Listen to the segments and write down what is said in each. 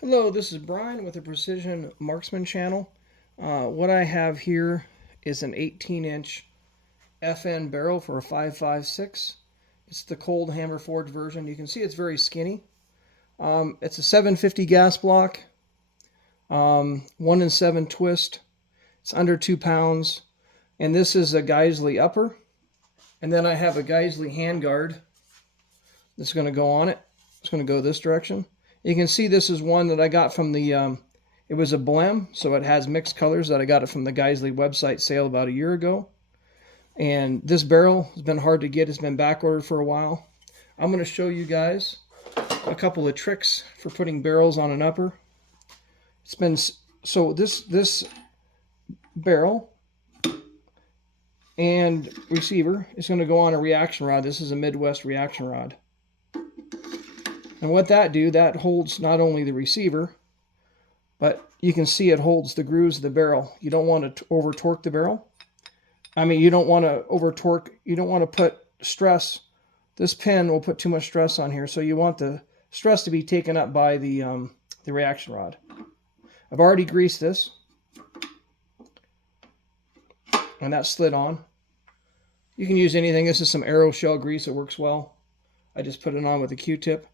Hello, this is Brian with the Precision Marksman channel. What I have here is an 18-inch FN barrel for a 5.56. It's the cold hammer forged version. You can see it's very skinny. It's a 750 gas block, 1-in-7 twist. It's under 2 pounds. And this is a Geissele Upper. And then I have a Geissele Handguard that's going to go on it. It's going to go this direction. You can see this is one that I got from the, it was a blem, so it has mixed colors that I got it from the Geissele website sale about a year ago. And this barrel has been hard to get. It's been back ordered for a while. I'm going to show you guys a couple of tricks for putting barrels on an upper. It's been, so this barrel and receiver is going to go on a reaction rod. This is a Midwest reaction rod. And what that holds not only the receiver, but you can see it holds the grooves of the barrel. You don't want to over torque the barrel. I mean, you don't want to over torque. You don't want to put stress. This pin will put too much stress on here, so you want the stress to be taken up by the reaction rod. I've already greased this, and that slid on. You can use anything. This is some Aeroshell grease. It works well. I just put it on with a Q-tip.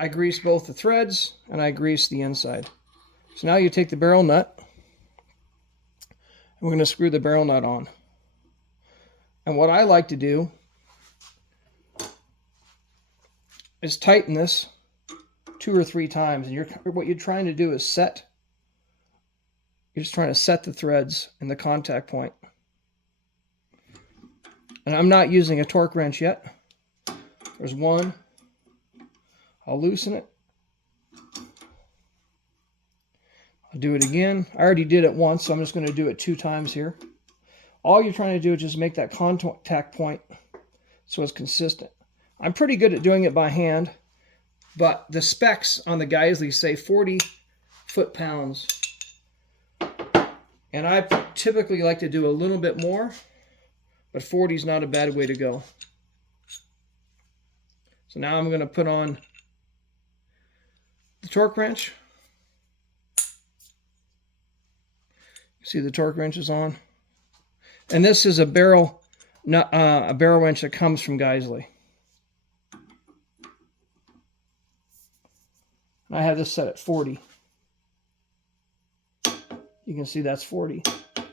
I grease both the threads and I grease the inside. So now you take the barrel nut and we're going to screw the barrel nut on. And what I like to do is tighten this 2 or 3 times. And what you're trying to do is set. You're just trying to set the threads in the contact point. And I'm not using a torque wrench yet. There's one. I'll loosen it. I'll do it again. I already did it once, so I'm just going to do it 2 times here. All you're trying to do is just make that contact point so it's consistent. I'm pretty good at doing it by hand, but the specs on the Geissele say 40 foot-pounds. And I typically like to do a little bit more, but 40 is not a bad way to go. So now I'm going to put on the torque wrench. See, the torque wrench is on. And this is a barrel wrench that comes from Geissele. I have this set at 40. You can see that's 40. I'll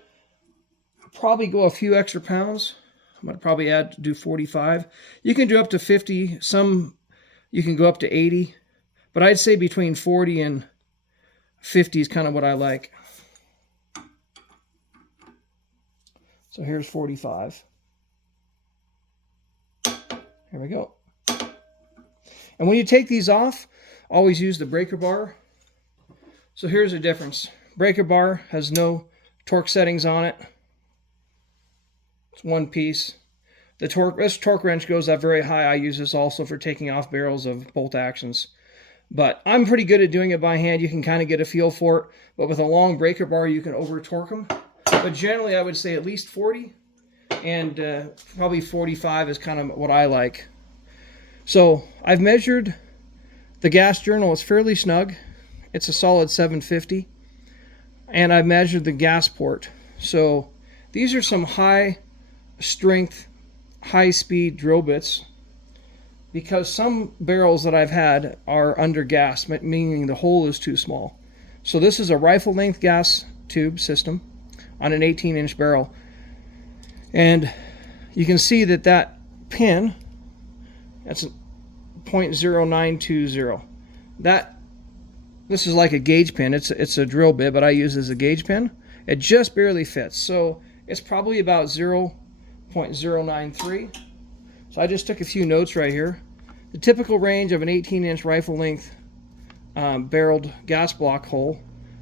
probably go a few extra pounds. I'm going to probably do 45. You can do up to 50. Some you can go up to 80. But I'd say between 40 and 50 is kind of what I like. So here's 45. Here we go. And when you take these off, always use the breaker bar. So here's the difference. Breaker bar has no torque settings on it. It's one piece. This torque wrench goes up very high. I use this also for taking off barrels of bolt actions. But I'm pretty good at doing it by hand. You can kind of get a feel for it. But with a long breaker bar, you can over torque them. But generally, I would say at least 40. And probably 45 is kind of what I like. So I've measured the gas journal. It's fairly snug. It's a solid 750. And I've measured the gas port. So these are some high strength, high speed drill bits. Because some barrels that I've had are under gas, meaning the hole is too small. So this is a rifle length gas tube system on an 18-inch barrel. And you can see that pin, that's 0.0920. This is like a gauge pin. It's a drill bit, but I use it as a gauge pin. It just barely fits. So it's probably about 0.093. So I just took a few notes right here. The typical range of an 18-inch rifle length barreled gas block hole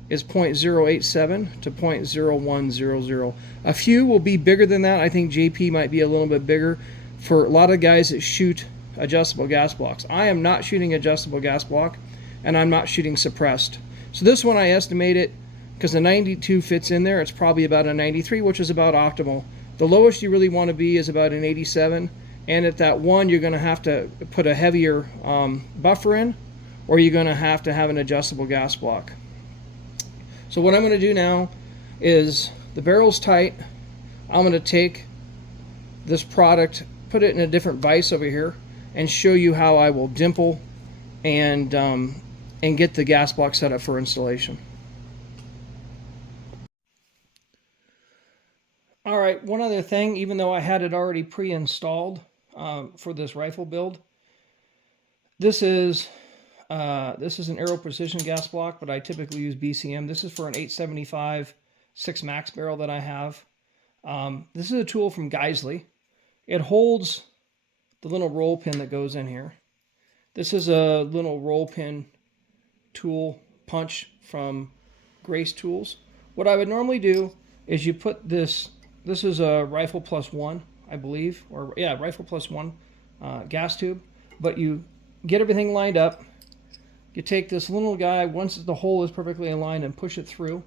is 0.087 to 0.0100. A few will be bigger than that. I think JP might be a little bit bigger for a lot of guys that shoot adjustable gas blocks. I am not shooting adjustable gas block, and I'm not shooting suppressed. So this one I estimate it, because the 92 fits in there, it's probably about a 93, which is about optimal. The lowest you really want to be is about an 87. And at that one, you're going to have to put a heavier buffer in, or you're going to have an adjustable gas block. So what I'm going to do now is, the barrel's tight. I'm going to take this product, put it in a different vise over here, and show you how I will dimple and get the gas block set up for installation. All right, one other thing, even though I had it already pre-installed for this rifle build, this is an Aero Precision gas block, but I typically use BCM. This is for an 875 6 max barrel that I have. This is a tool from Geissele. It holds the little roll pin that goes in here. This is a little roll pin tool punch from Grace Tools. What I would normally do is you put this is a Rifle Plus One, I believe, or yeah, Rifle Plus One gas tube, but you get everything lined up. You take this little guy, once the hole is perfectly aligned, and push it through,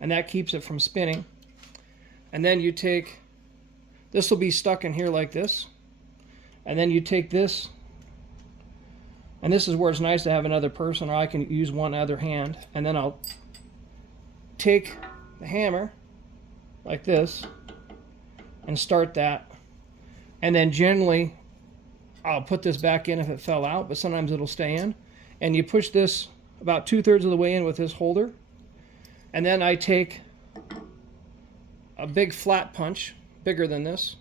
and that keeps it from spinning. And then you take, this will be stuck in here like this, and then you take this, and this is where it's nice to have another person, or I can use one other hand, and then I'll take the hammer like this and start that, and then generally I'll put this back in if it fell out, but sometimes it'll stay in, and you push this about 2/3 of the way in with this holder, and then I take a big flat punch, bigger than this,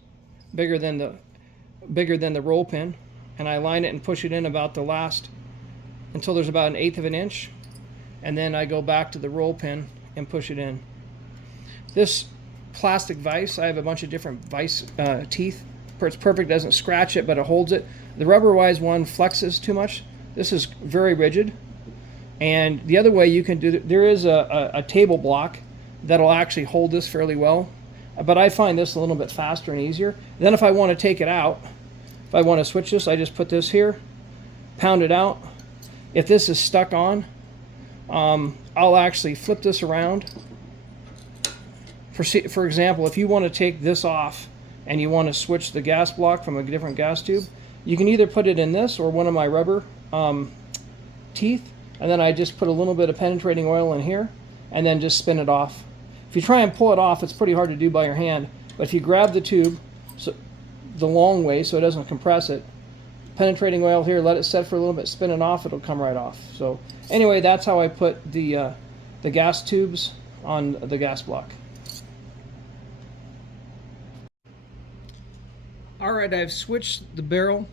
bigger than the roll pin, and I line it and push it in about the last, until there's about 1/8 of an inch, and then I go back to the roll pin and push it in. This plastic vise, I have a bunch of different vise teeth. It's perfect, doesn't scratch it, but it holds it. The rubberized one flexes too much. This is very rigid. And the other way you can do, there is a table block that'll actually hold this fairly well, but I find this a little bit faster and easier. Then if I want to take it out, if I want to switch this, I just put this here, pound it out. If this is stuck on, I'll actually flip this around. For example, if you want to take this off and you want to switch the gas block from a different gas tube, you can either put it in this or one of my rubber teeth, and then I just put a little bit of penetrating oil in here and then just spin it off. If you try and pull it off, it's pretty hard to do by your hand, but if you grab the tube the long way so it doesn't compress it, penetrating oil here, let it set for a little bit, spin it off, it'll come right off. So anyway, that's how I put the gas tubes on the gas block. Alright, I've switched the barrel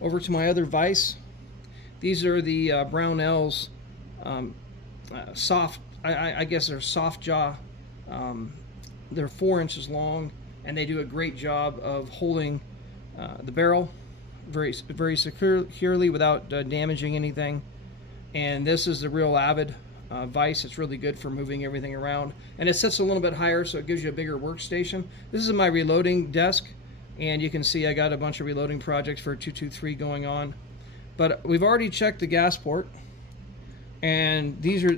over to my other vise. These are the Brownell's soft, I guess they're soft jaw. They're 4 inches long, and they do a great job of holding the barrel very securely without damaging anything. And this is the real Avid vise. It's really good for moving everything around, and it sits a little bit higher, so it gives you a bigger workstation. This is my reloading desk, and you can see I got a bunch of reloading projects for 223 going on. But we've already checked the gas port, and these are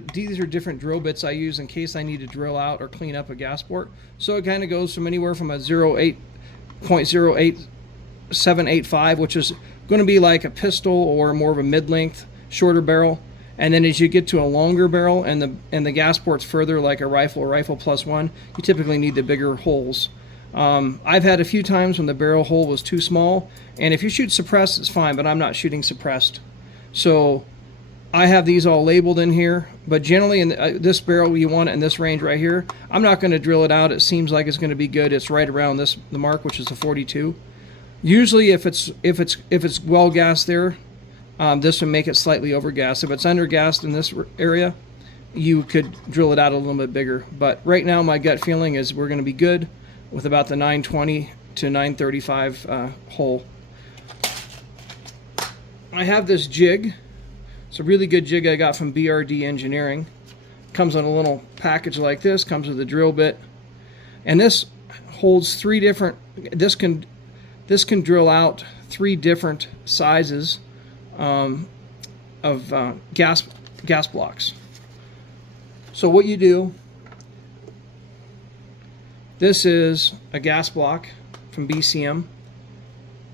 different drill bits I use in case I need to drill out or clean up a gas port. So it kind of goes from anywhere from a 0.08785, which is going to be like a pistol or more of a mid-length, shorter barrel. And then as you get to a longer barrel and the gas port's further, like a rifle or Rifle Plus One, you typically need the bigger holes. I've had a few times when the barrel hole was too small, and if you shoot suppressed, it's fine, but I'm not shooting suppressed. So I have these all labeled in here, but generally in this barrel, you want it in this range right here. I'm not going to drill it out. It seems like it's going to be good. It's right around the mark, which is a 42. Usually if it's well gassed there, this would make it slightly over gassed. If it's under gassed in this area, you could drill it out a little bit bigger. But right now my gut feeling is we're going to be good with about the 920 to 935 hole. I have this jig. It's a really good jig I got from BRD Engineering. Comes in a little package like this, comes with a drill bit. And this holds 3 different, this can drill out 3 different sizes of gas blocks. So what you do, this is a gas block from BCM.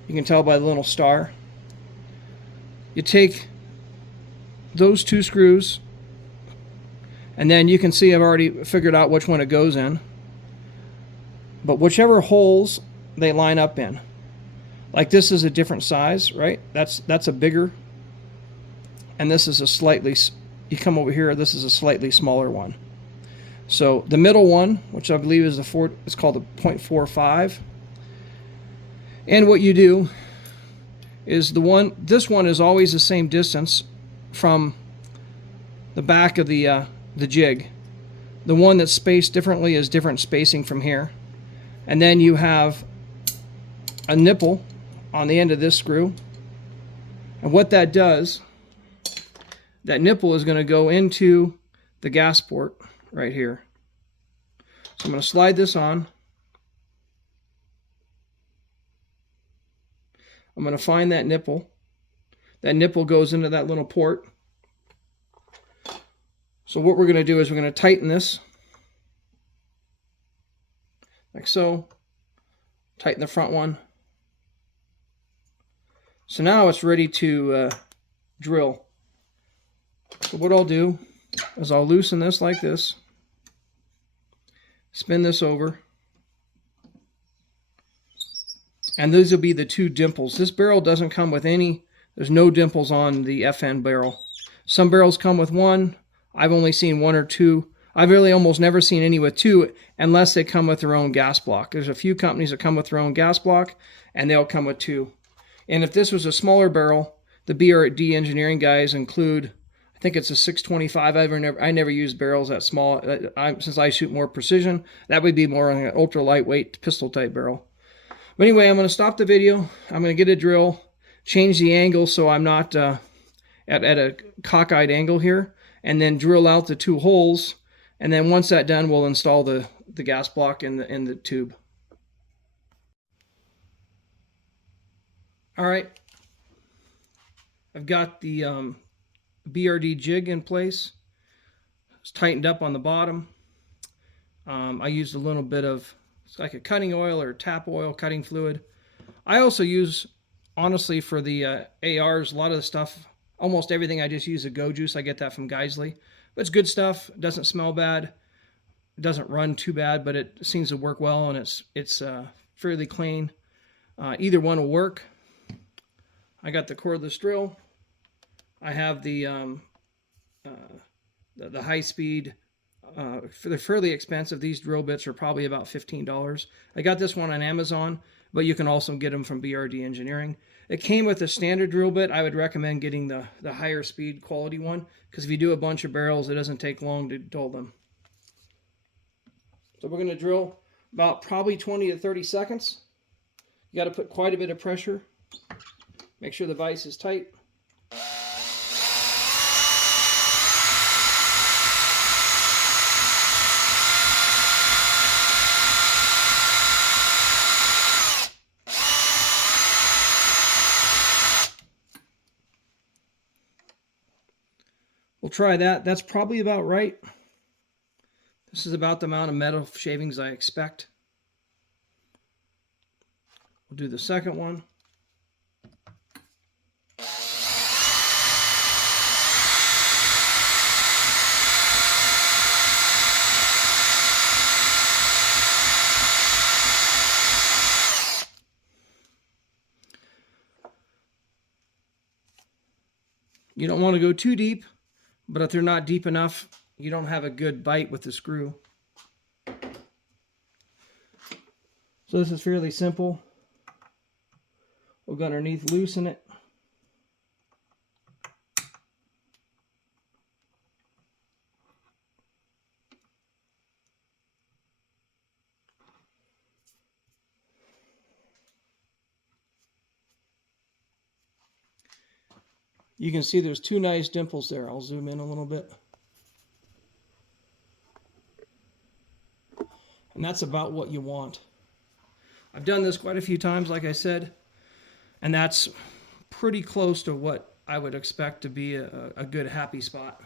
You can tell by the little star. You take those two screws, and then you can see I've already figured out which one it goes in. But whichever holes they line up in, like this is a different size, right? That's a bigger, and this is a slightly, you come over here, this is a slightly smaller one. So the middle one, which I believe is it's called a 0.45. And what you do is this one is always the same distance from the back of the jig. The one that's spaced differently is different spacing from here. And then you have a nipple on the end of this screw. And what that does, that nipple is going to go into the gas port right here. So I'm going to slide this on. I'm going to find that nipple. That nipple goes into that little port. So what we're going to do is we're going to tighten this like so. Tighten the front one. So now it's ready to drill. So what I'll do is I'll loosen this like this, spin this over, and these will be the two dimples. This barrel doesn't come with any, there's no dimples on the FN barrel. Some barrels come with one. I've only seen one or two. I've really almost never seen any with two unless they come with their own gas block. There's a few companies that come with their own gas block and they'll come with two. And if this was a smaller barrel, the BRD engineering guys include, I think it's a 625. I never use barrels that small. Since I shoot more precision, that would be more like an ultra lightweight pistol type barrel. But anyway, I'm going to stop the video. I'm going to get a drill, change the angle so I'm not at a cockeyed angle here, and then drill out the two holes. And then once that's done, we'll install the gas block in the tube. All right, I've got the BRD jig in place. It's tightened up on the bottom. I used a little bit of, it's like a cutting oil or tap oil, cutting fluid. I also use, honestly, for the ARs, a lot of the stuff, almost everything I just use a Go Juice. I get that from Geissele. But it's good stuff. It doesn't smell bad. It doesn't run too bad, but it seems to work well, and it's fairly clean. Either one will work. I got the cordless drill. I have the high speed. They're fairly expensive. These drill bits are probably about $15. I got this one on Amazon, but you can also get them from BRD Engineering. It came with a standard drill bit. I would recommend getting the higher speed quality one, because if you do a bunch of barrels, it doesn't take long to dull them. So we're going to drill about probably 20 to 30 seconds. You got to put quite a bit of pressure. Make sure the vise is tight. We'll try that. That's probably about right. This is about the amount of metal shavings I expect. We'll do the second one. You don't want to go too deep, but if they're not deep enough, you don't have a good bite with the screw. So this is fairly simple. We'll go underneath, loosen it. You can see there's two nice dimples there. I'll zoom in a little bit. And that's about what you want. I've done this quite a few times, like I said, and that's pretty close to what I would expect to be a good happy spot.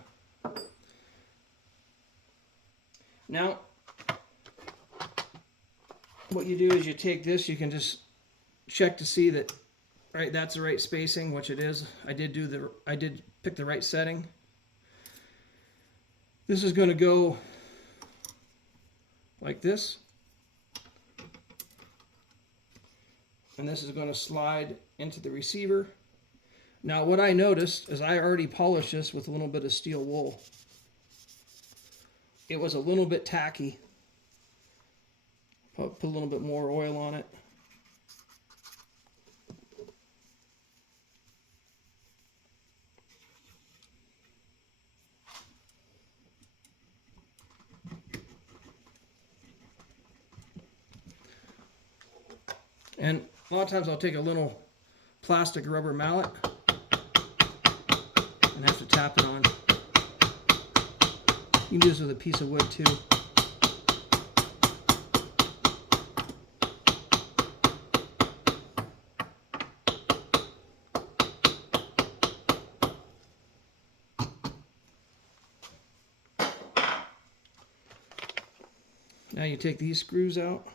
Now, what you do is you take this, you can just check to see that, right, that's the right spacing, which it is. I did pick the right setting. This is going to go like this. And this is going to slide into the receiver. Now what I noticed is I already polished this with a little bit of steel wool. It was a little bit tacky. Put a little bit more oil on it. And a lot of times I'll take a little plastic rubber mallet and have to tap it on. You can do this with a piece of wood too. Now you take these screws out.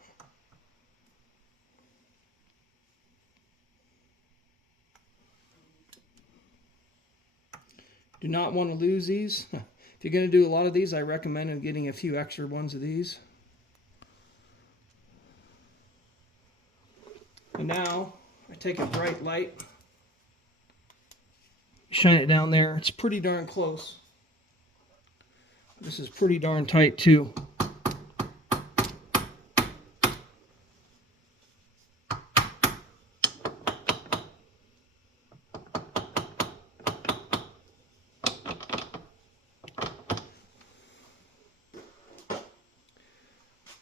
Do not want to lose these. If you're going to do a lot of these, I recommend getting a few extra ones of these. And now I take a bright light, shine it down there. It's pretty darn close. This is pretty darn tight too.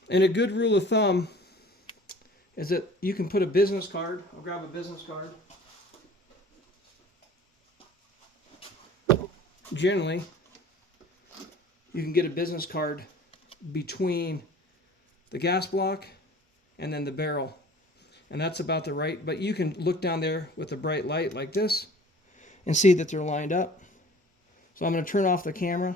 And a good rule of thumb is that you can put a business card. I'll grab a business card. Generally, you can get a business card between the gas block and then the barrel. And that's about the right, but you can look down there with a bright light like this and see that they're lined up. So I'm going to turn off the camera.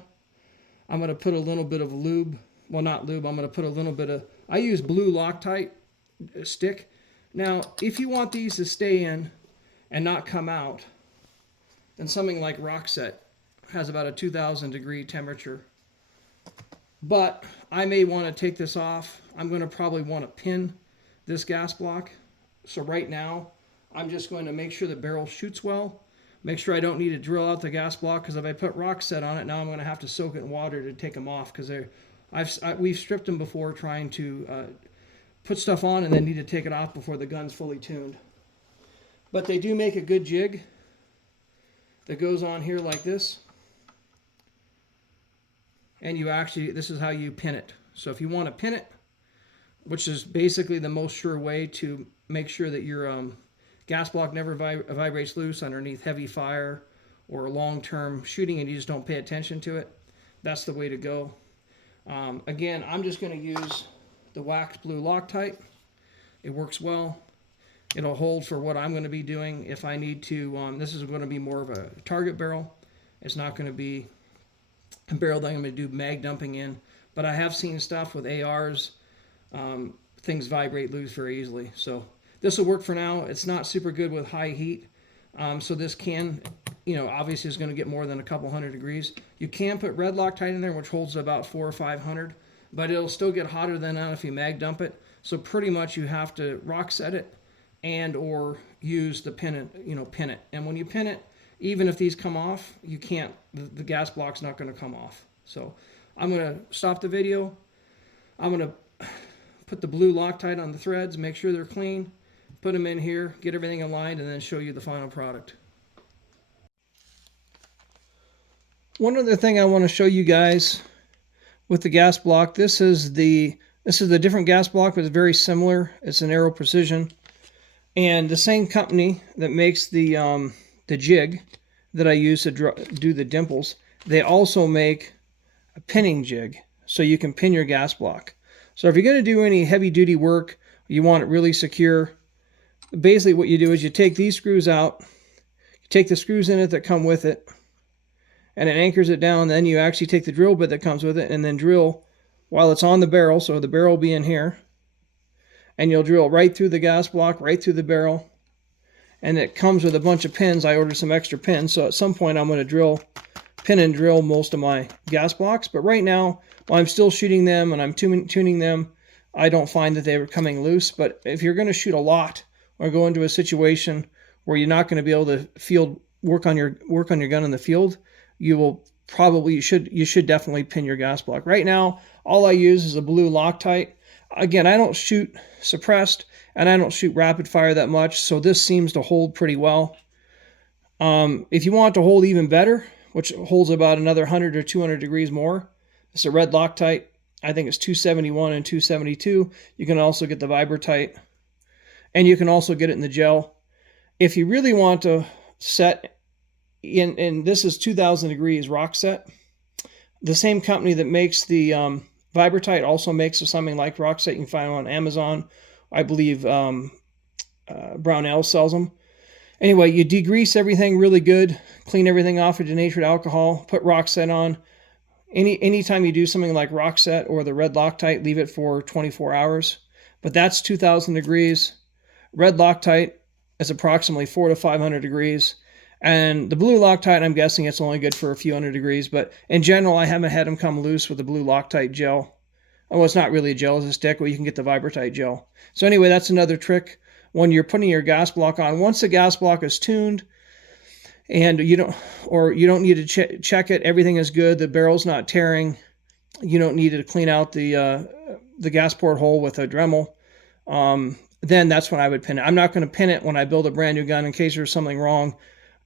I'm going to put a little bit of lube. Well, not lube, I'm going to put a little bit of, I use blue Loctite stick. Now, if you want these to stay in and not come out, then something like Rockset has about a 2000 degree temperature. But I may want to take this off. I'm going to probably want to pin this gas block. So right now, I'm just going to make sure the barrel shoots well. Make sure I don't need to drill out the gas block, because if I put Rockset on it, now I'm going to have to soak it in water to take them off, because we've stripped them before trying to put stuff on and then need to take it off before the gun's fully tuned. But they do make a good jig that goes on here like this. And you actually, this is how you pin it. So if you want to pin it, which is basically the most sure way to make sure that your gas block never vibrates loose underneath heavy fire or long-term shooting and you just don't pay attention to it, that's the way to go. Again, I'm just going to use the waxed blue Loctite. It works well. It'll hold for what I'm going to be doing. If I need to, this is going to be more of a target barrel. It's not going to be a barrel that I'm going to do mag dumping in. But I have seen stuff with ARs. Things vibrate loose very easily. So this will work for now. It's not super good with high heat. So this can, obviously is going to get more than a couple hundred degrees. You can put red Loctite in there, which holds about 400 or 500, but it'll still get hotter than that if you mag dump it. So pretty much you have to Rockset it and or use the pin it. And when you pin it, even if these come off, you can't, the gas block's not going to come off. So I'm going to stop the video. I'm going to put the blue Loctite on the threads, make sure they're clean, put them in here, get everything aligned, and then show you the final product. One other thing I want to show you guys with the gas block, this is the different gas block, but it's very similar. It's an Aero Precision, and the same company that makes the jig that I use to do the dimples, they also make a pinning jig, so you can pin your gas block. So if you're going to do any heavy duty work, you want it really secure, basically what you do is you take these screws out, you take the screws in it that come with it, and it anchors it down. Then you actually take the drill bit that comes with it and then drill while it's on the barrel. So the barrel will be in here, and you'll drill right through the gas block, right through the barrel. And it comes with a bunch of pins. I ordered some extra pins, so at some point I'm going to drill pin and drill most of my gas blocks. But right now, while I'm still shooting them and I'm tuning them, I don't find that they were coming loose. But if you're going to shoot a lot or go into a situation where you're not going to be able to work on your gun in the field, you should definitely pin your gas block. Right now, all I use is a blue Loctite. Again, I don't shoot suppressed and I don't shoot rapid fire that much, so this seems to hold pretty well. If you want it to hold even better, which holds about another 100 or 200 degrees more, it's a red Loctite. I think it's 271 and 272. You can also get the Vibratite, and you can also get it in the gel. If you really want to set in, and this is 2000 degrees rock set. The same company that makes the Vibratite also makes something like rock set. You can find them on Amazon. I believe Brownell sells them. Anyway, you degrease everything really good, clean everything off with denatured alcohol, put rock set on. Anytime you do something like rock set or the red Loctite, leave it for 24 hours. But that's 2000 degrees. Red Loctite is approximately 400 to 500 degrees. And the blue Loctite, I'm guessing it's only good for a few hundred degrees. But in general, I haven't had them come loose with the blue Loctite gel. Oh, it's not really a gel, it's a stick, but you can get the Vibratite gel. So anyway, that's another trick when you're putting your gas block on. Once the gas block is tuned, and you don't need to check it, everything is good, the barrel's not tearing, you don't need to clean out the gas port hole with a Dremel, then that's when I would pin it. I'm not going to pin it when I build a brand new gun in case there's something wrong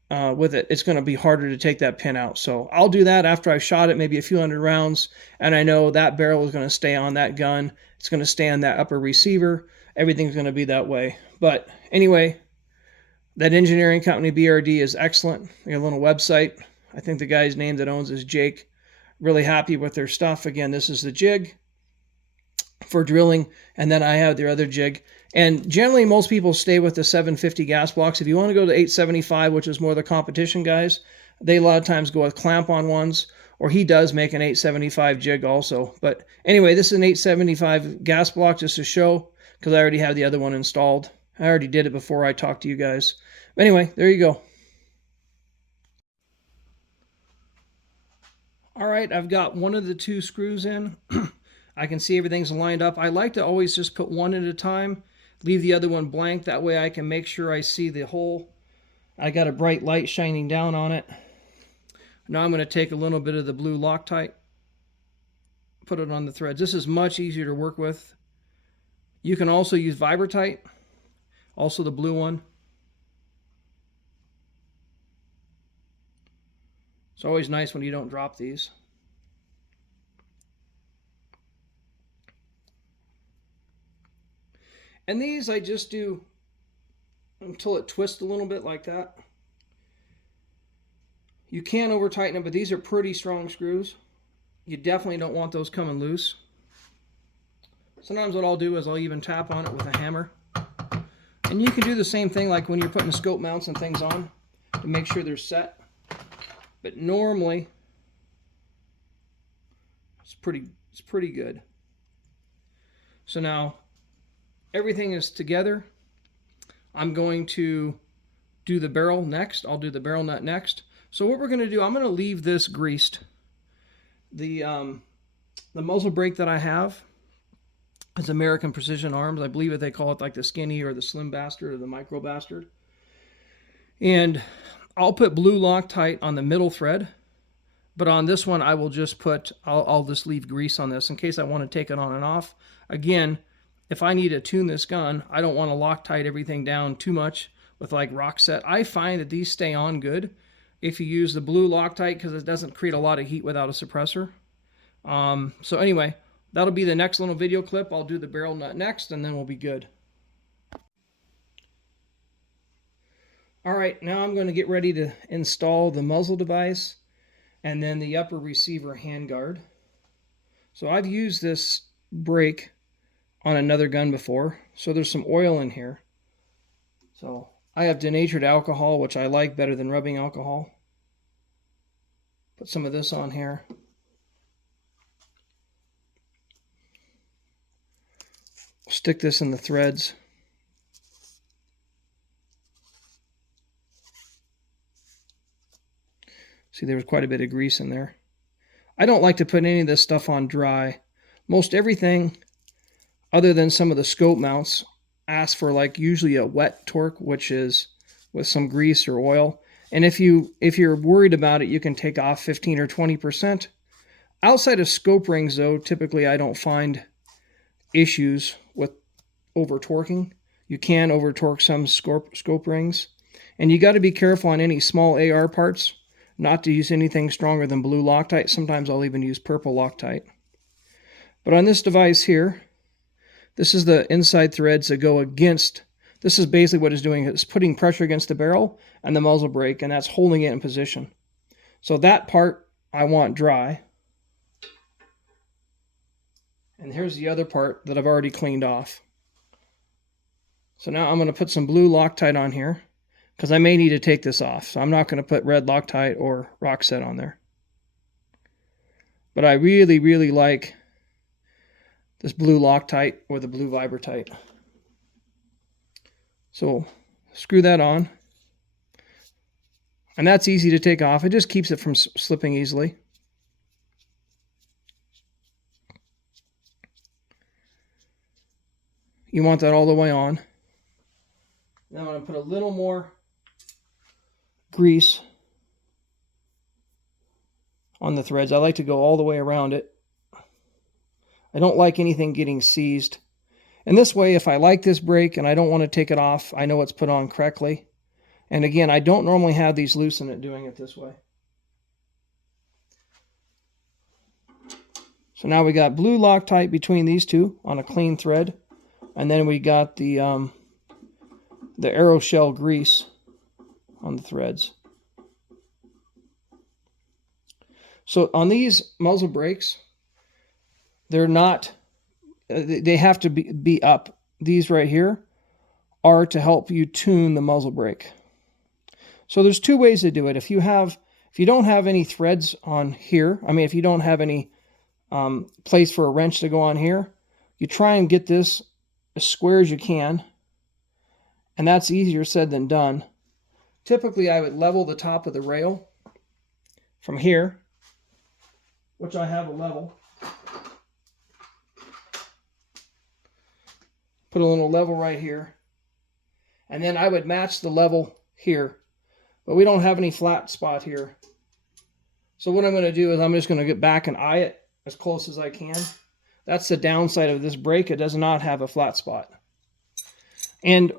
with it. It's going to be harder to take that pin out. So I'll do that after I've shot it maybe a few hundred rounds, and I know that barrel is going to stay on that gun. It's going to stay on that upper receiver. Everything's going to be that way. But anyway, that engineering company, BRD, is excellent. They have a little website. I think the guy's name that owns is Jake. Really happy with their stuff. Again, this is the jig for drilling, and then I have their other jig. And generally, most people stay with the 750 gas blocks. If you want to go to 875, which is more the competition guys, they a lot of times go with clamp-on ones, or he does make an 875 jig also. But anyway, this is an 875 gas block just to show, because I already have the other one installed. I already did it before I talked to you guys. But anyway, there you go. All right, I've got one of the two screws in. I can see everything's lined up. I like to always just put one at a time, leave the other one blank. That way I can make sure I see the hole. I got a bright light shining down on it. Now I'm going to take a little bit of the blue Loctite, put it on the threads. This is much easier to work with. You can also use Vibratite, also the blue one. It's always nice when you don't drop these. And these I just do until it twists a little bit like that. You can over tighten them, but these are pretty strong screws. You definitely don't want those coming loose. Sometimes what I'll do is I'll even tap on it with a hammer. And you can do the same thing like when you're putting the scope mounts and things on to make sure they're set. But normally it's pretty good. So now everything is together. I'm going to do the barrel next. I'll do the barrel nut next. So what we're going to do, I'm going to leave this greased. The muzzle brake that I have is American Precision Arms. I believe that they call it like the skinny or the slim bastard or the micro bastard. And I'll put blue Loctite on the middle thread, but on this one I will just put, I'll just leave grease on this in case I want to take it on and off. Again, if I need to tune this gun, I don't want to Loctite everything down too much with like rock set. I find that these stay on good if you use the blue Loctite because it doesn't create a lot of heat without a suppressor. So anyway, that'll be the next little video clip. I'll do the barrel nut next and then we'll be good. All right, now I'm going to get ready to install the muzzle device and then the upper receiver handguard. So I've used this brake on another gun before, so there's some oil in here. So I have denatured alcohol, which I like better than rubbing alcohol. Put some of this on here. Stick this in the threads. See, there was quite a bit of grease in there. I don't like to put any of this stuff on dry. Most everything, other than some of the scope mounts, asks for like usually a wet torque, which is with some grease or oil. And if you're worried about it, you can take off 15 or 20%. Outside of scope rings, though, typically I don't find issues with over torquing. You can over torque some scope rings, and you got to be careful on any small AR parts not to use anything stronger than blue Loctite. Sometimes I'll even use purple Loctite. But on this device here, this is the inside threads that go against. This is basically what it's doing. It's putting pressure against the barrel and the muzzle brake, and that's holding it in position. So that part I want dry. And here's the other part that I've already cleaned off. So now I'm going to put some blue Loctite on here because I may need to take this off. So I'm not going to put red Loctite or rock set on there. But I really, really like this blue Loctite or the blue Vibratite. So screw that on. And that's easy to take off. It just keeps it from slipping easily. You want that all the way on. Now I'm going to put a little more grease on the threads. I like to go all the way around it. I don't like anything getting seized. And this way, if I like this brake and I don't want to take it off, I know it's put on correctly. And again, I don't normally have these loose in it doing it this way. So now we got blue Loctite between these two on a clean thread. And then we got the aeroshell grease on the threads. So on these muzzle brakes, they're not, they have to be up. These right here are to help you tune the muzzle brake. So there's two ways to do it. If you don't have any threads on here, I mean, if you don't have any place for a wrench to go on here, you try and get this as square as you can. And that's easier said than done. Typically, I would level the top of the rail from here, which I have a level. Put a little level right here. And then I would match the level here. But we don't have any flat spot here. So what I'm going to do is I'm just going to get back and eye it as close as I can. That's the downside of this brake. It does not have a flat spot. And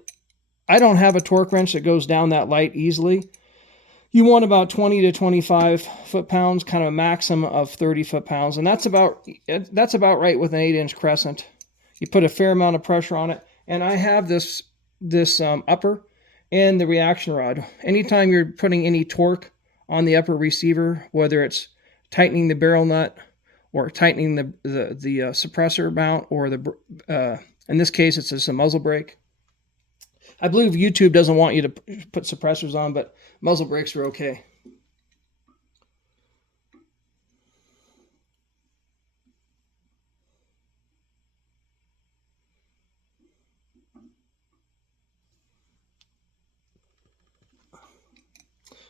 I don't have a torque wrench that goes down that light easily. You want about 20 to 25 foot-pounds, kind of a maximum of 30 foot-pounds. And that's about right with an 8-inch crescent. You put a fair amount of pressure on it. And I have this upper and the reaction rod. Anytime you're putting any torque on the upper receiver, whether it's tightening the barrel nut or tightening the suppressor mount, or in this case it's just a muzzle brake. I believe YouTube doesn't want you to put suppressors on, but muzzle brakes are okay.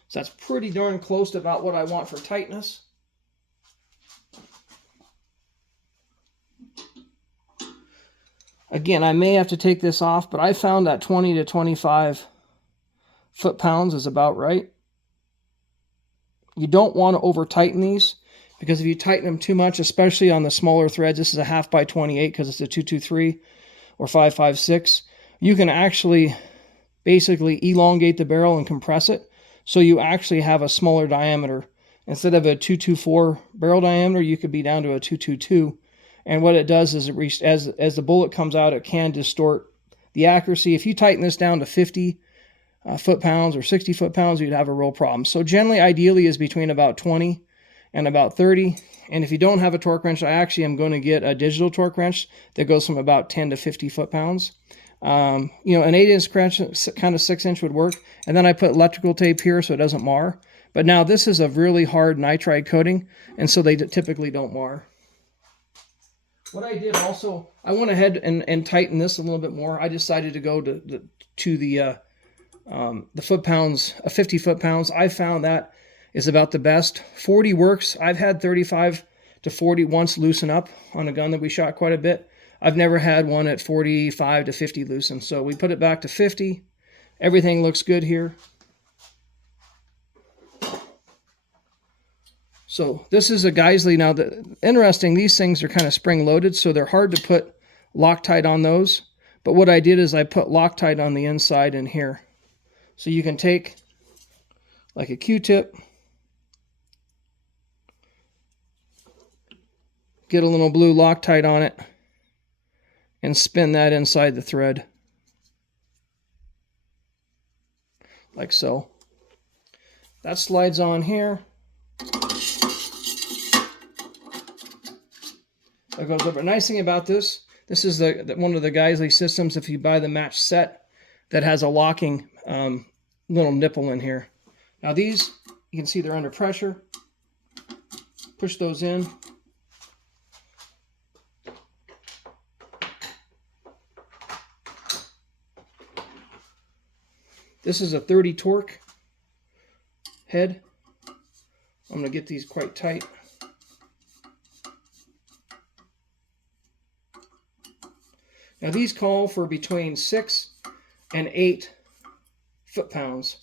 So that's pretty darn close to about what I want for tightness. Again, I may have to take this off, but I found that 20 to 25 foot-pounds is about right. You don't want to over-tighten these, because if you tighten them too much, especially on the smaller threads, this is a 1/2 by 28 because it's a 223 or 556, you can actually basically elongate the barrel and compress it, so you actually have a smaller diameter. Instead of a 224 barrel diameter, you could be down to a 222. And what it does is, as the bullet comes out, it can distort the accuracy. If you tighten this down to 50 foot-pounds or 60 foot-pounds, you'd have a real problem. So generally, ideally, is between about 20 and about 30. And if you don't have a torque wrench, I actually am going to get a digital torque wrench that goes from about 10 to 50 foot-pounds. An 8-inch wrench, kind of 6-inch would work. And then I put electrical tape here so it doesn't mar. But now this is a really hard nitride coating, and so they typically don't mar. What I did also, I went ahead and tightened this a little bit more. I decided to go to the foot-pounds, 50 foot-pounds. I found that is about the best. 40 works. I've had 35 to 40 once loosen up on a gun that we shot quite a bit. I've never had one at 45 to 50 loosen. So we put it back to 50. Everything looks good here. So this is a Geissele. Now, interesting, these things are kind of spring-loaded, so they're hard to put Loctite on those. But what I did is I put Loctite on the inside in here. So you can take like a Q-tip, get a little blue Loctite on it, and spin that inside the thread. Like so. That slides on here. That goes over. Nice thing about this is one of the Geissele systems, if you buy the match set, that has a locking little nipple in here. Now these, you can see they're under pressure. Push those in. This is a 30 torque head. I'm going to get these quite tight. Now these call for between 6 and 8 foot-pounds,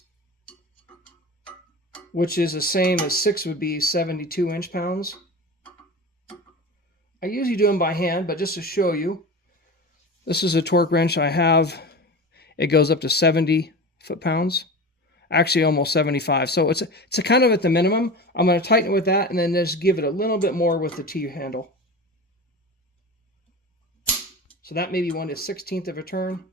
which is the same as 6 would be 72 inch-pounds. I usually do them by hand, but just to show you, this is a torque wrench I have. It goes up to 70 foot-pounds, actually almost 75. So it's a kind of at the minimum. I'm going to tighten it with that and then just give it a little bit more with the T-handle. So that may be 1/16 of a turn.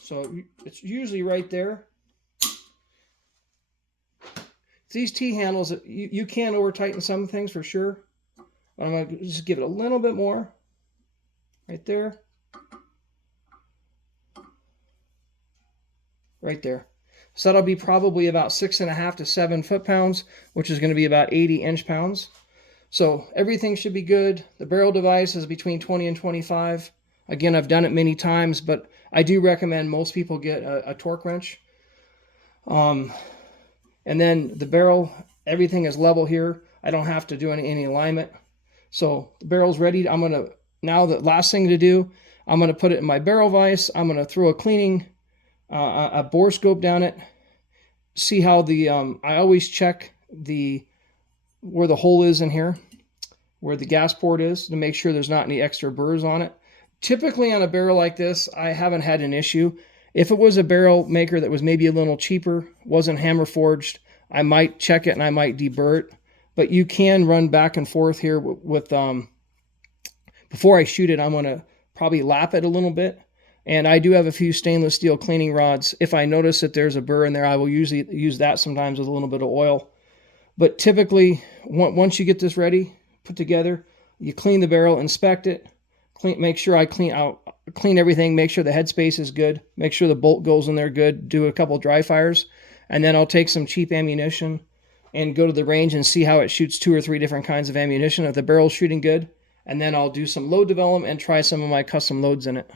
So it's usually right there. These T-handles, you can over-tighten some things for sure. I'm going to just give it a little bit more. Right there. Right there. So that'll be probably about 6.5 to 7 foot-pounds, which is going to be about 80 inch-pounds. So everything should be good. The barrel device is between 20 and 25. Again, I've done it many times, but I do recommend most people get a torque wrench. And then the barrel, everything is level here. I don't have to do any alignment. So the barrel's ready. Now the last thing to do, I'm going to put it in my barrel vise. I'm going to throw a cleaning, a bore scope down it. See how I always check where the hole is in here, where the gas port is, to make sure there's not any extra burrs on it. Typically on a barrel like this, I haven't had an issue. If it was a barrel maker that was maybe a little cheaper, wasn't hammer forged, I might check it and I might deburr it. But you can run back and forth here with before I shoot it, I'm going to probably lap it a little bit. And I do have a few stainless steel cleaning rods. If I notice that there's a burr in there, I will usually use that sometimes with a little bit of oil. But typically, once you get this ready, put together, you clean the barrel, inspect it, make sure I clean everything, make sure the headspace is good, make sure the bolt goes in there good, do a couple dry fires, and then I'll take some cheap ammunition and go to the range and see how it shoots 2 or 3 different kinds of ammunition if the barrel's shooting good, and then I'll do some load development and try some of my custom loads in it.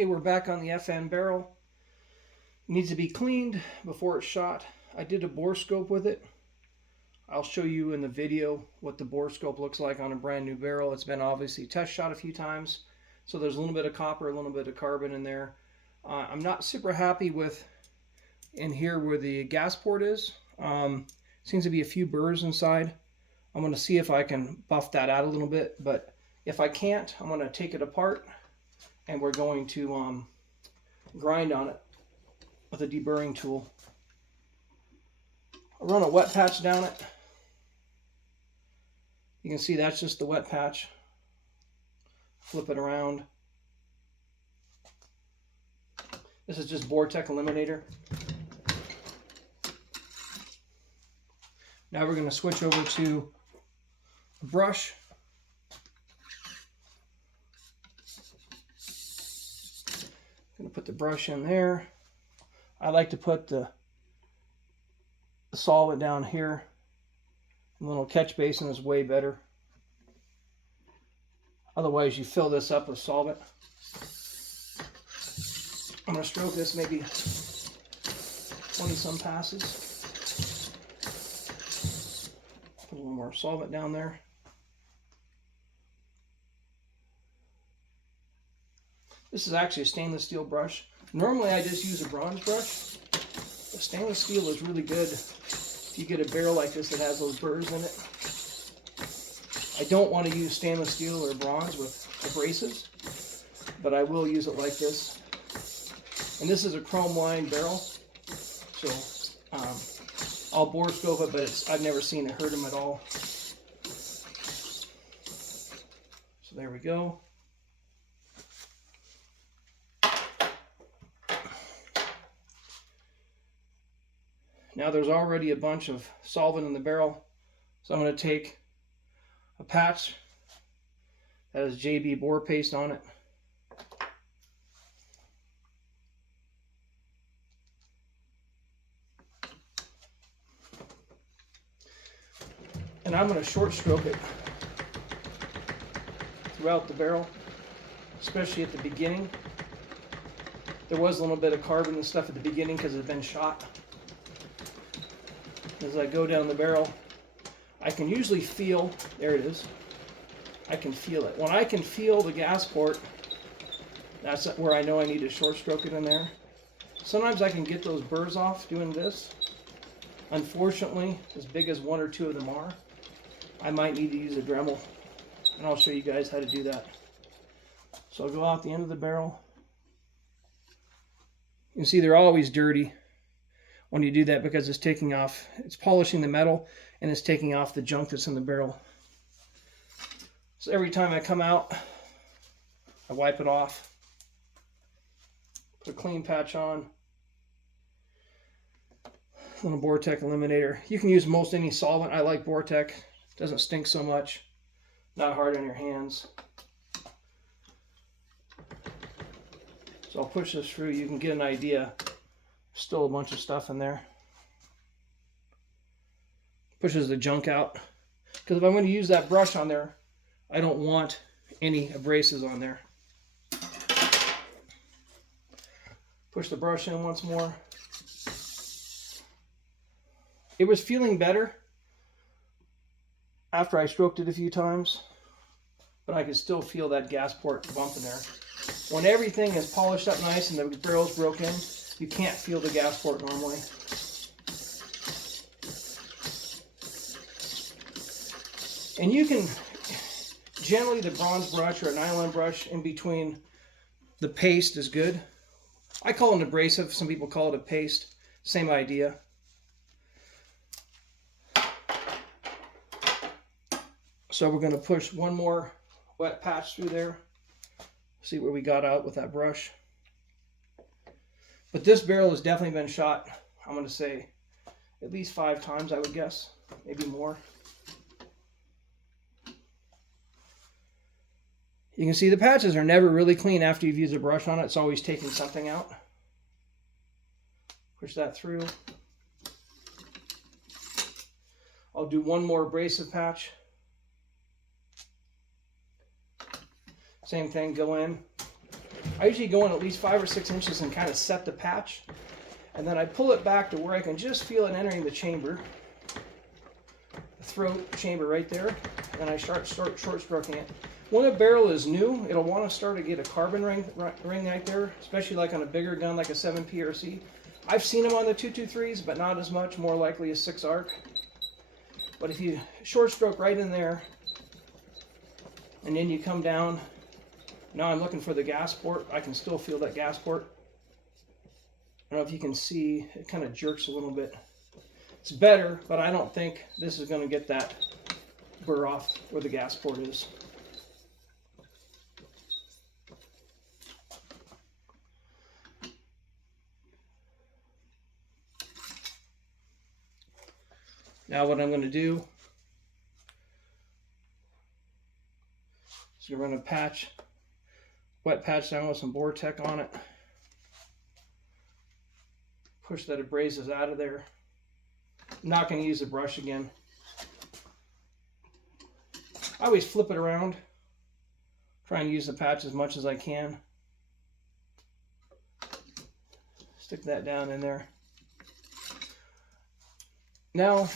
Okay, we're back on the FN barrel. It needs to be cleaned before it's shot. I did a bore scope with it. I'll show you in the video what the bore scope looks like on a brand new barrel. It's been obviously test shot a few times, so there's a little bit of copper, a little bit of carbon in there. I'm not super happy with in here where the gas port is. Seems to be a few burrs inside. I'm going to see if I can buff that out a little bit, but if I can't, I'm going to take it apart and we're going to grind on it with a deburring tool. I'll run a wet patch down it. You can see that's just the wet patch. Flip it around. This is just Vortex Eliminator. Now we're going to switch over to a brush. I'm going to put the brush in there. I like to put the solvent down here. A little catch basin is way better. Otherwise you fill this up with solvent. I'm going to stroke this maybe 20 some passes. Put a little more solvent down there. This is actually a stainless steel brush. Normally I just use a bronze brush. The stainless steel is really good if you get a barrel like this that has those burrs in it. I don't want to use stainless steel or bronze with abrasives, but I will use it like this. And this is a chrome lined barrel, so I'll bore scope it, but I've never seen it hurt them at all. So there we go. Now there's already a bunch of solvent in the barrel, so I'm going to take a patch that has JB bore paste on it. And I'm going to short stroke it throughout the barrel, especially at the beginning. There was a little bit of carbon and stuff at the beginning because it had been shot. As I go down the barrel, I can usually feel, there it is, I can feel it. When I can feel the gas port, that's where I know I need to short stroke it in there. Sometimes I can get those burrs off doing this. Unfortunately, as big as one or two of them are, I might need to use a Dremel, and I'll show you guys how to do that. So I'll go out the end of the barrel. You can see they're always dirty when you do that because it's taking off, it's polishing the metal and it's taking off the junk that's in the barrel. So every time I come out, I wipe it off, put a clean patch on, a little Vortex Eliminator. You can use most any solvent. I like Vortex. Doesn't stink so much, not hard on your hands. So I'll push this through. You can get an idea. Still a bunch of stuff in there. Pushes the junk out. Because if I'm going to use that brush on there, I don't want any abrasives on there. Push the brush in once more. It was feeling better after I stroked it a few times, but I could still feel that gas port bump in there. When everything is polished up nice and the barrel's broken, you can't feel the gas port normally. And you can, generally the bronze brush or a nylon brush in between the paste is good. I call it an abrasive, some people call it a paste, same idea. So we're going to push one more wet patch through there. See what we got out with that brush. But this barrel has definitely been shot, I'm going to say, at least 5 times, I would guess. Maybe more. You can see the patches are never really clean after you've used a brush on it. It's always taking something out. Push that through. I'll do one more abrasive patch. Same thing, go in, I usually go in at least 5 or 6 inches and kind of set the patch. And then I pull it back to where I can just feel it entering the chamber. The throat chamber right there. And I start short stroking it. When a barrel is new, it'll want to start to get a carbon ring right there, especially like on a bigger gun like a 7 PRC. I've seen them on the 223s, but not as much, more likely a 6 arc. But if you short stroke right in there, and then you come down, now I'm looking for the gas port. I can still feel that gas port. I don't know if you can see, it kind of jerks a little bit. It's better, but I don't think this is going to get that burr off where the gas port is. Now what I'm going to do is run a patch, wet patch down with some Vortex on it. Push that abrasives out of there. I'm not going to use the brush again. I always flip it around. Try and use the patch as much as I can. Stick that down in there. Now,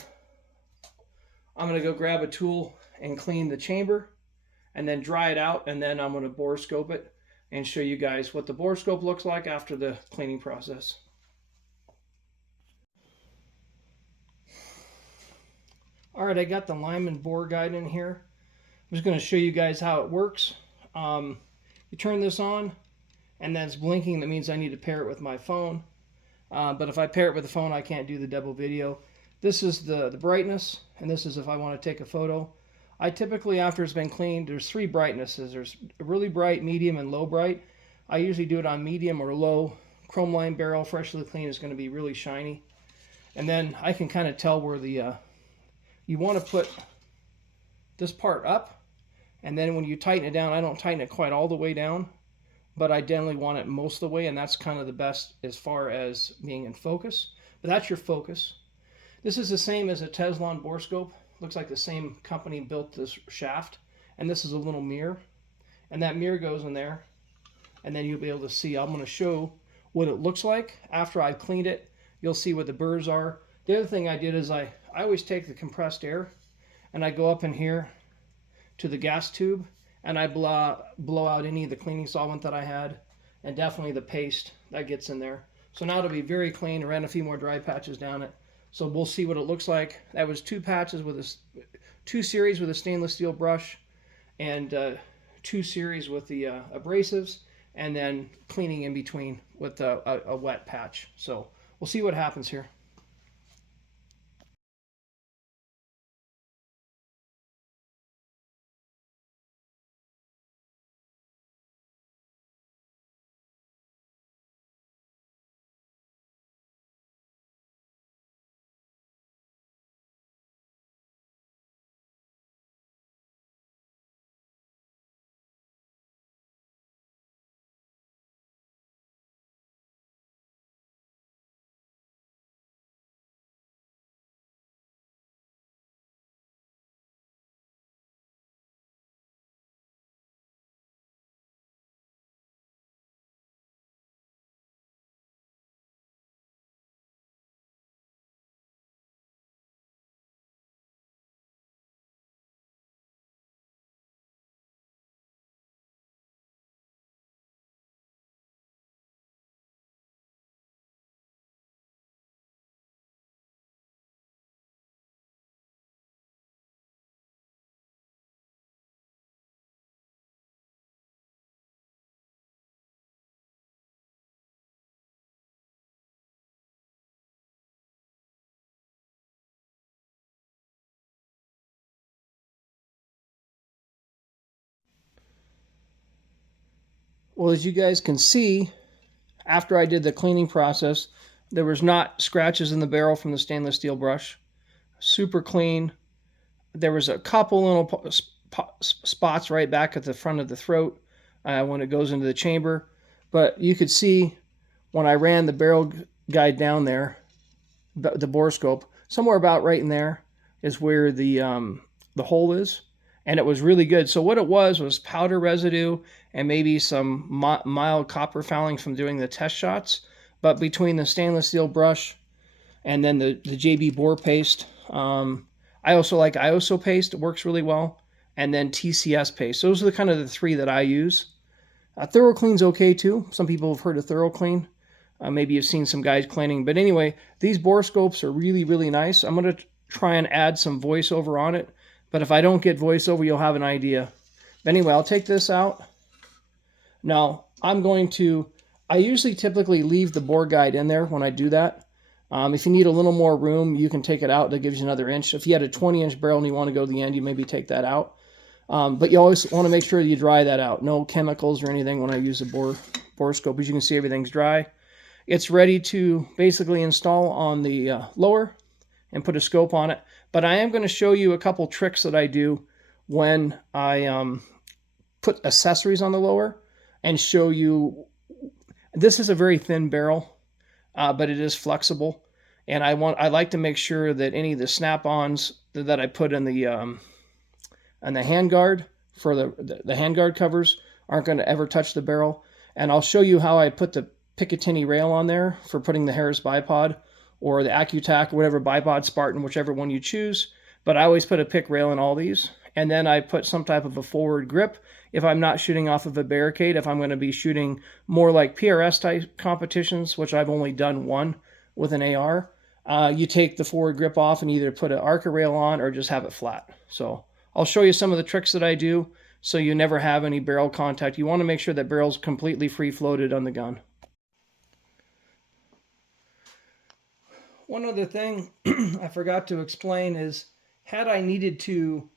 I'm going to go grab a tool and clean the chamber and then dry it out, and then I'm going to bore scope it and show you guys what the bore scope looks like after the cleaning process. Alright, I got the Lyman bore guide in here. I'm just going to show you guys how it works. You turn this on and then it's blinking. That means I need to pair it with my phone. But if I pair it with the phone, I can't do the double video. This is the brightness, and this is if I want to take a photo. I typically, after it's been cleaned, there's 3 brightnesses. There's really bright, medium, and low bright. I usually do it on medium or low. Chrome line barrel, freshly cleaned, is going to be really shiny. And then I can kind of tell where the, you want to put this part up, and then when you tighten it down, I don't tighten it quite all the way down, but I generally want it most of the way, and that's kind of the best as far as being in focus. But that's your focus. This is the same as a Teflon bore scope. Looks like the same company built this shaft. And this is a little mirror. And that mirror goes in there. And then you'll be able to see. I'm going to show what it looks like after I've cleaned it. You'll see what the burrs are. The other thing I did is I always take the compressed air and I go up in here to the gas tube and I blow out any of the cleaning solvent that I had, and definitely the paste that gets in there. So now it'll be very clean. I ran a few more dry patches down it. So we'll see what it looks like. That was 2 patches with 2 series with a stainless steel brush, and 2 series with the abrasives, and then cleaning in between with a wet patch. So we'll see what happens here. Well, as you guys can see, after I did the cleaning process, there was not scratches in the barrel from the stainless steel brush. Super clean. There was a couple little spots right back at the front of the throat when it goes into the chamber. But you could see when I ran the barrel guide down there, the bore scope, somewhere about right in there is where the hole is. and it was really good. So what it was powder residue and maybe some mild copper fouling from doing the test shots. But between the stainless steel brush and then the JB bore paste, I also like ISO paste. It works really well. And then TCS paste. Those are the kind of the three that I use. Thorough Clean's okay too. Some people have heard of Thorough Clean. Maybe you've seen some guys cleaning. But anyway, these bore scopes are really, really nice. I'm going to try and add some voiceover on it. But if I don't get voiceover, you'll have an idea. But anyway, I'll take this out. Now, I usually typically leave the bore guide in there when I do that. If you need a little more room, you can take it out. That gives you another inch. If you had a 20-inch barrel and you want to go to the end, you maybe take that out. But you always want to make sure you dry that out. No chemicals or anything when I use a bore scope. As you can see, everything's dry. It's ready to basically install on the lower and put a scope on it. But I am going to show you a couple tricks that I do when I put accessories on the lower and show you. This is a very thin barrel, but it is flexible. And I like to make sure that any of the snap-ons that I put in the handguard for the handguard covers aren't going to ever touch the barrel. And I'll show you how I put the Picatinny rail on there for putting the Harris bipod or the Accutac, whatever bipod, Spartan, whichever one you choose. But I always put a pick rail in all these. And then I put some type of a forward grip if I'm not shooting off of a barricade, if I'm going to be shooting more like PRS type competitions, which I've only done one with an AR. You take the forward grip off and either put an Arca rail on or just have it flat. So I'll show you some of the tricks that I do so you never have any barrel contact. You want to make sure that barrel's completely free floated on the gun. One other thing I forgot to explain is, had I needed to,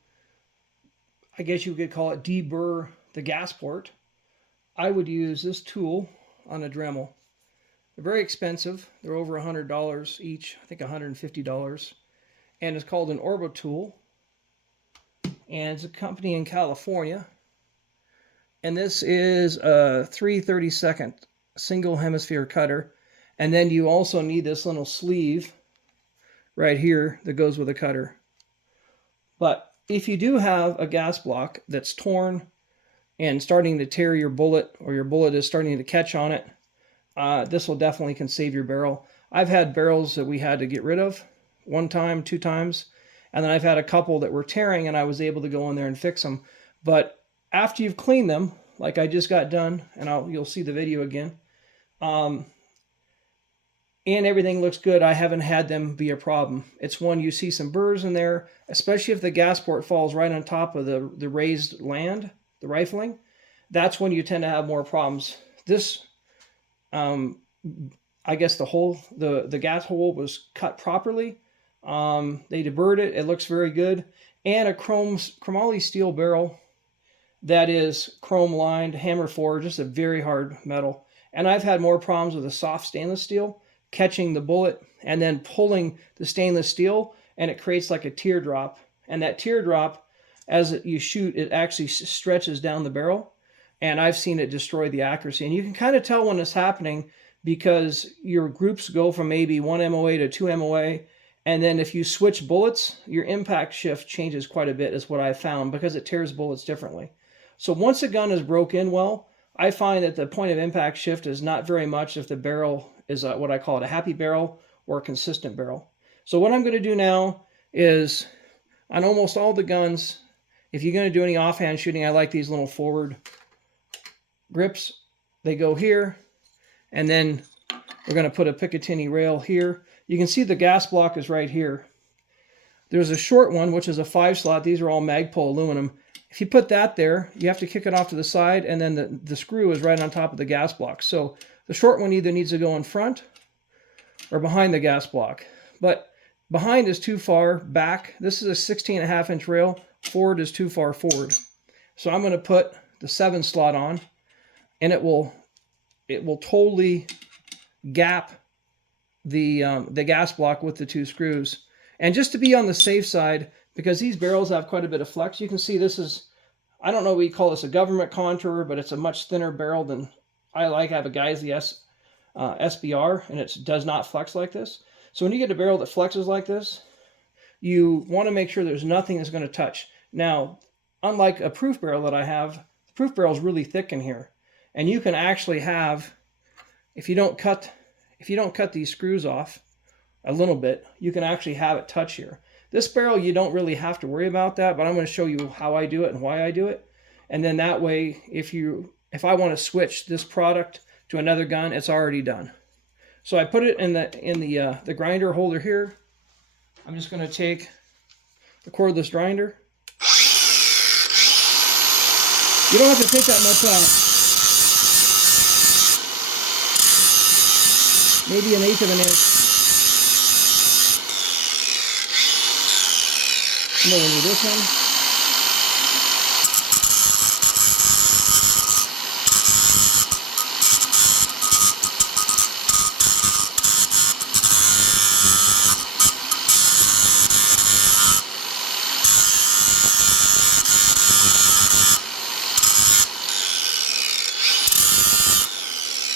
I guess you could call it, deburr the gas port, I would use this tool on a Dremel. They're very expensive. They're over $100 each, I think $150. And it's called an Orbo tool. And it's a company in California. And this is a 3/32 single hemisphere cutter. And then you also need this little sleeve right here that goes with the cutter. But if you do have a gas block that's torn and starting to tear your bullet, or your bullet is starting to catch on it, this will definitely can save your barrel. I've had barrels that we had to get rid of one time, two times, and then I've had a couple that were tearing and I was able to go in there and fix them. But after you've cleaned them, like I just got done, and you'll see the video again, and everything looks good, I haven't had them be a problem. It's when you see some burrs in there, especially if the gas port falls right on top of the raised land, the rifling, that's when you tend to have more problems. This, I guess the gas hole was cut properly. They deburred it. It looks very good. And a chromoly steel barrel that is chrome lined, hammer forged, just a very hard metal. And I've had more problems with a soft stainless steel catching the bullet and then pulling the stainless steel, and it creates like a teardrop. And that teardrop, as you shoot, it actually stretches down the barrel, and I've seen it destroy the accuracy. And you can kind of tell when it's happening because your groups go from maybe 1 MOA to 2 MOA, and then if you switch bullets, your impact shift changes quite a bit, is what I've found, because it tears bullets differently. So once a gun is broke in well, I find that the point of impact shift is not very much if the barrel is what I call it a happy barrel or a consistent barrel. So what I'm going to do now is, on almost all the guns, if you're going to do any offhand shooting, I like these little forward grips. They go here, and then we're going to put a Picatinny rail here. You can see the gas block is right here. There's a short one, which is a 5-slot. These are all Magpul aluminum. If you put that there, you have to kick it off to the side, and then the screw is right on top of the gas block. So the short one either needs to go in front or behind the gas block. But behind is too far back. This is a 16.5-inch rail. Forward is too far forward. So I'm going to put the 7-slot on, and it will totally gap the gas block with the 2 screws. And just to be on the safe side, because these barrels have quite a bit of flex, you can see this is, I don't know what you call this, a government contourer, but it's a much thinner barrel than I like. I have a Geissele SBR, and it does not flex like this. So when you get a barrel that flexes like this, you want to make sure there's nothing that's going to touch. Now, unlike a proof barrel that I have, the proof barrel is really thick in here. And you can actually have, if you don't cut these screws off a little bit, you can actually have it touch here. This barrel, you don't really have to worry about that, but I'm going to show you how I do it and why I do it. And then that way, if I want to switch this product to another gun, it's already done. So I put it in the grinder holder here. I'm just going to take the cordless grinder. You don't have to take that much off. Maybe 1/8 of an inch. I'm going to do this one.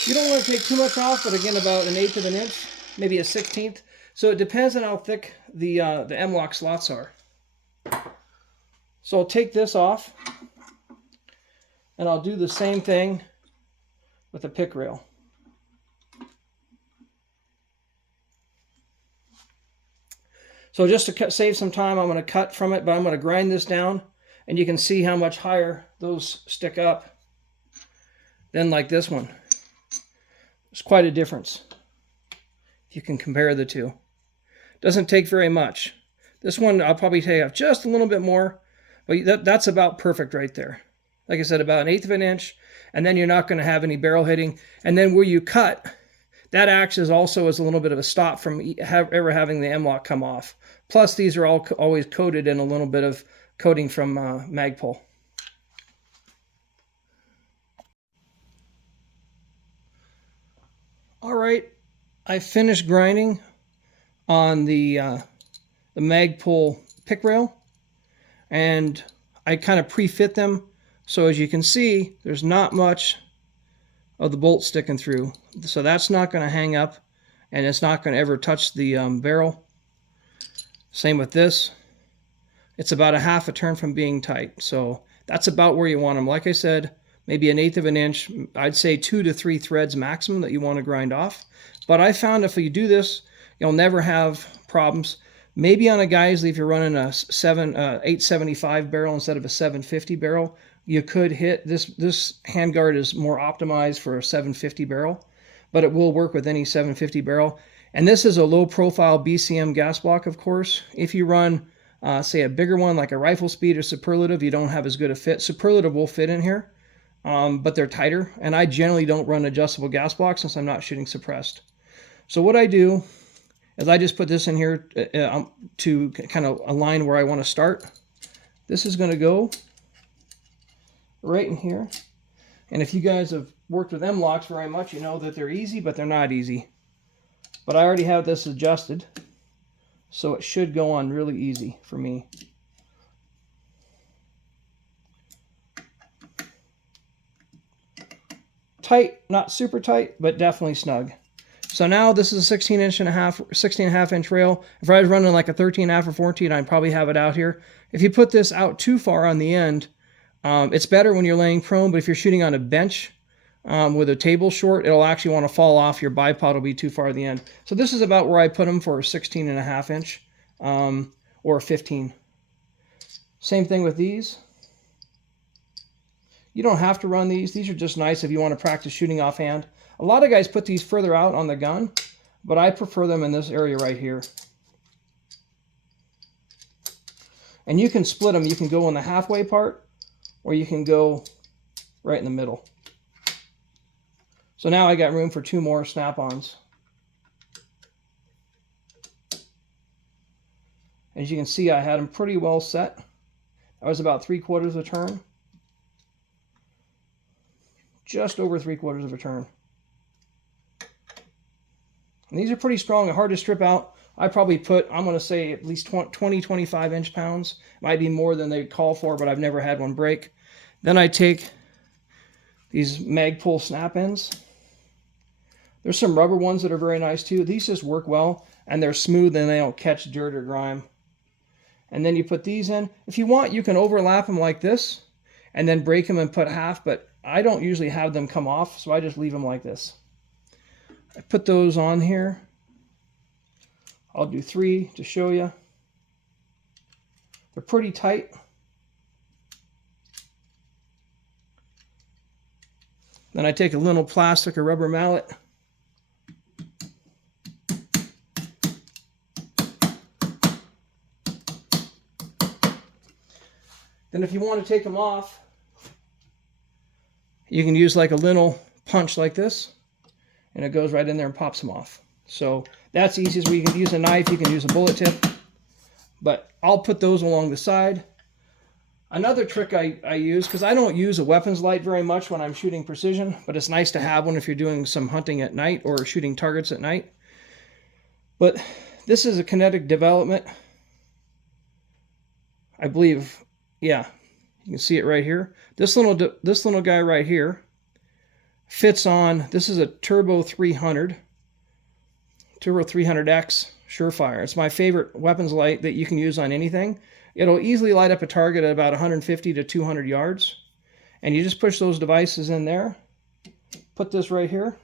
You don't want to take too much off, but again, about 1/8 of an inch, maybe a 1/16. So it depends on how thick the M-lock slots are. So I'll take this off, and I'll do the same thing with the pick rail. So just to save some time, I'm going to cut from it, but I'm going to grind this down, and you can see how much higher those stick up than like this one. There's quite a difference if you can compare the two. Doesn't take very much. This one I'll probably take off just a little bit more, but that's about perfect right there. Like I said, about 1/8 of an inch, and then you're not going to have any barrel hitting. And then where you cut, that acts also as a little bit of a stop from ever having the M-lock come off. Plus, these are always coated in a little bit of coating from Magpul. All right, I finished grinding on the Magpul pick rail, and I kind of pre-fit them. So as you can see, there's not much of the bolt sticking through. So that's not going to hang up, and it's not going to ever touch the barrel. Same with this. It's about 1/2 turn from being tight. So that's about where you want them. Like I said, maybe 1/8 of an inch. I'd say 2 to 3 threads maximum that you want to grind off. But I found if you do this, you'll never have problems. Maybe on a Geissele, if you're running a 875 barrel instead of a 750 barrel, you could hit this handguard is more optimized for a 750 barrel, but it will work with any 750 barrel. And this is a low profile BCM gas block, of course. If you run say a bigger one like a Rifle Speed or Superlative, you don't have as good a fit. Superlative will fit in here, but they're tighter, and I generally don't run adjustable gas blocks since I'm not shooting suppressed. So what I do is I just put this in here to kind of align where I want to start. This is going to go right in here. And if you guys have worked with M-locks very much, you know that they're easy, but they're not easy. But I already have this adjusted, so it should go on really easy for me. Tight, not super tight, but definitely snug. So now this is a 16.5 inch rail. If I was running like a 13.5 or 14, I'd probably have it out here. If you put this out too far on the end, it's better when you're laying prone, but if you're shooting on a bench with a table short, it'll actually want to fall off. Your bipod will be too far at the end. So this is about where I put them for a 16.5 inch or 15. Same thing with these. You don't have to run these. These are just nice if you want to practice shooting offhand. A lot of guys put these further out on the gun, but I prefer them in this area right here. And you can split them. You can go in the halfway part, or you can go right in the middle. So now I got room for 2 more snap-ons. As you can see, I had them pretty well set. That was about 3/4 of a turn. Just over 3/4 of a turn. And these are pretty strong and hard to strip out. I probably put, I'm going to say at least 20-25 inch-pounds. Might be more than they call for, but I've never had one break. Then I take these Magpul snap ends. There's some rubber ones that are very nice too. These just work well, and they're smooth and they don't catch dirt or grime. and then you put these in. If you want, you can overlap them like this and then break them and put half, but I don't usually have them come off, so I just leave them like this. I put those on here. I'll do 3 to show you. They're pretty tight. Then I take a little plastic or rubber mallet. Then if you want to take them off, you can use like a little punch like this, and it goes right in there and pops them off. So that's the easiest way. You can use a knife, you can use a bullet tip, but I'll put those along the side. Another trick I use, because I don't use a weapons light very much when I'm shooting precision, but it's nice to have one if you're doing some hunting at night or shooting targets at night. But this is a kinetic development. I believe, yeah, you can see it right here. This little guy right here fits on, this is a Turbo 300, Turbo 300X Surefire. It's my favorite weapons light that you can use on anything. It'll easily light up a target at about 150 to 200 yards. And you just push those devices in there, put this right here,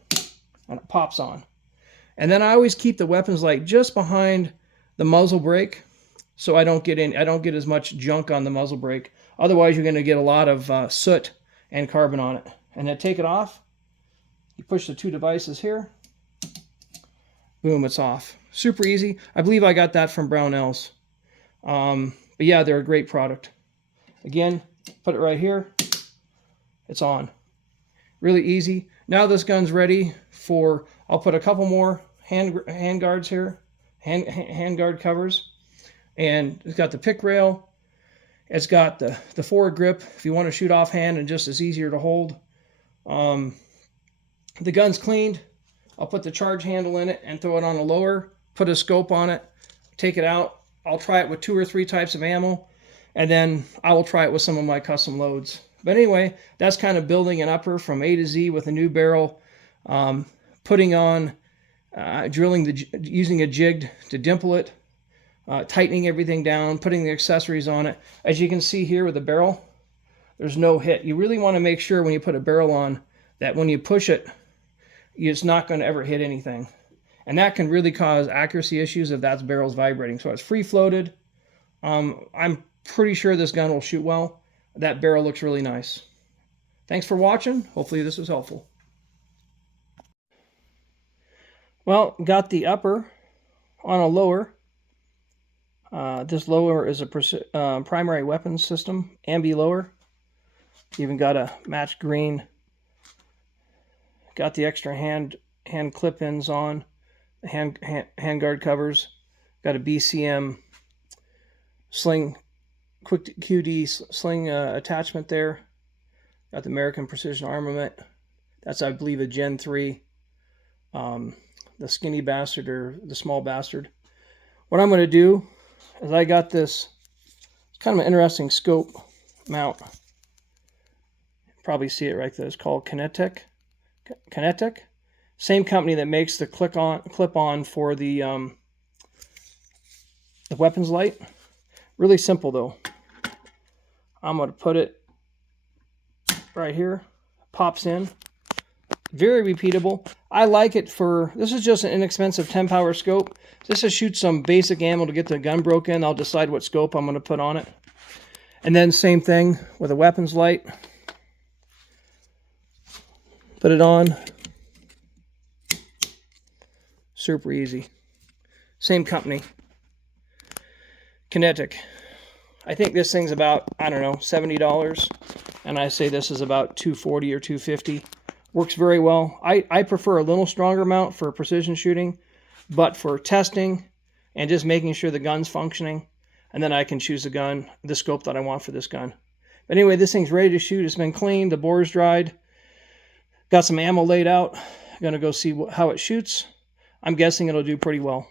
and it pops on. And then I always keep the weapons light just behind the muzzle brake, so I don't get as much junk on the muzzle brake. Otherwise, you're going to get a lot of soot and carbon on it. And then take it off. You push the 2 devices here. Boom, it's off. Super easy. I believe I got that from Brownells. But yeah, they're a great product. Again, put it right here. It's on. Really easy. Now this gun's ready for, I'll put a couple more hand guards here, hand guard covers. And it's got the pick rail. It's got the forward grip if you want to shoot offhand, and just as easier to hold. The gun's cleaned. I'll put the charge handle in it and throw it on a lower, put a scope on it, take it out. I'll try it with 2 or 3 types of ammo, and then I will try it with some of my custom loads. But anyway, that's kind of building an upper from A to Z with a new barrel, putting on, using a jig to dimple it, tightening everything down, putting the accessories on it. As you can see here with the barrel, there's no hit. You really want to make sure when you put a barrel on that when you push it, it's not going to ever hit anything. And that can really cause accuracy issues if that barrel's vibrating. So it's free floated. I'm pretty sure this gun will shoot well. That barrel looks really nice. Thanks for watching. Hopefully this was helpful. Well, got the upper on a lower. This lower is a primary weapons system, ambi lower. Even got a match green. Got the extra hand clip-ins on. Handguard covers. Got a BCM sling, quick QD sling attachment there. Got the American Precision Armament. That's, I believe, a Gen 3. The skinny bastard or the small bastard. What I'm going to do is I got this kind of an interesting scope mount. Probably see it right there. It's called Kinetic. Same company that makes the clip-on for the weapons light. Really simple though. I'm going to put it right here. Pops in. Very repeatable. I like it for, this is just an inexpensive 10 power scope. Just to shoot some basic ammo to get the gun broken. I'll decide what scope I'm going to put on it. And then same thing with a weapons light. Put it on. Super easy. Same company. Kinetic. I think this thing's about, I don't know, $70. And I say this is about $240 or $250. Works very well. I prefer a little stronger mount for precision shooting, but for testing and just making sure the gun's functioning, and then I can choose the scope that I want for this gun. But anyway, this thing's ready to shoot. It's been cleaned. The bore's dried. Got some ammo laid out. I'm going to go see how it shoots. I'm guessing it'll do pretty well.